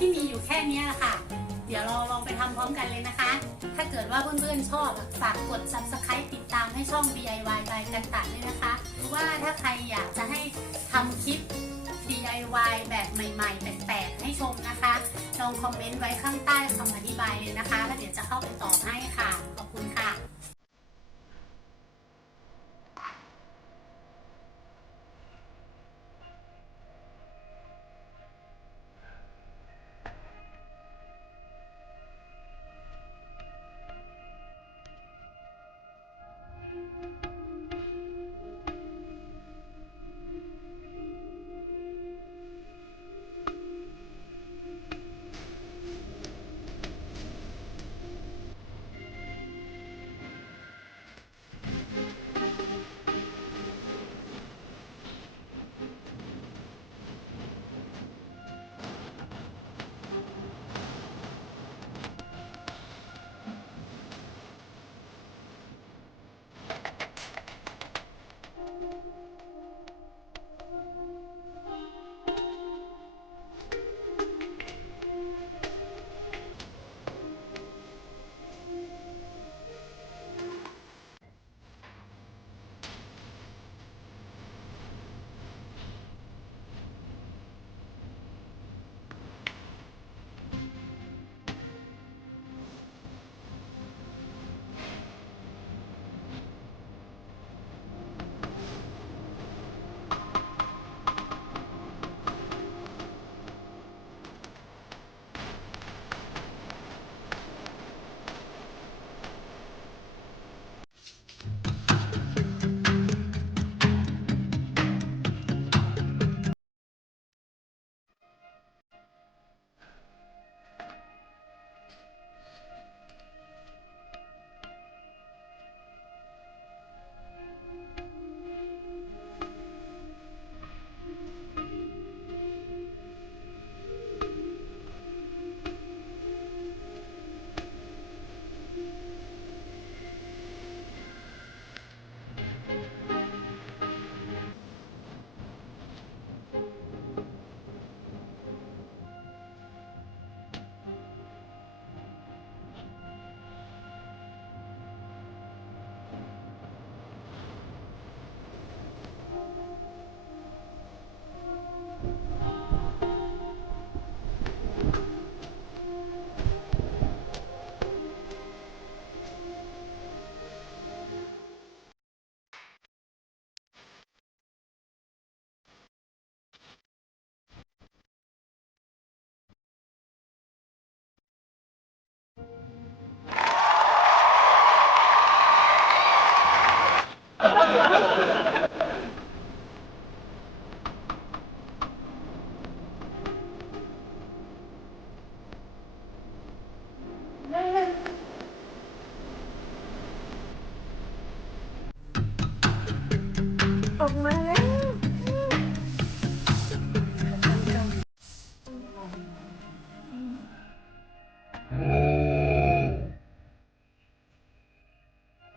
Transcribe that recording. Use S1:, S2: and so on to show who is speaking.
S1: ที่มีอยู่แค่นี้ยค่ะ เดี๋ยวเราลองไปทำพร้อมกันเลยนะคะ ถ้าเกิดว่าเพื่อนๆชอบฝากกด subscribe ติดตามให้ช่อง DIY by กันตัดด้วยนะคะ หรือว่าถ้าใครอยากจะให้ทำคลิป DIY แบบใหม่ ๆ แปลกๆให้ชมนะคะ ลองคอมเมนต์ไว้ข้างใต้คำอธิบายเลยนะคะ แล้วเดี๋ยวจะเข้าไปตอบให้ค่ะ ขอบคุณค่ะ con my.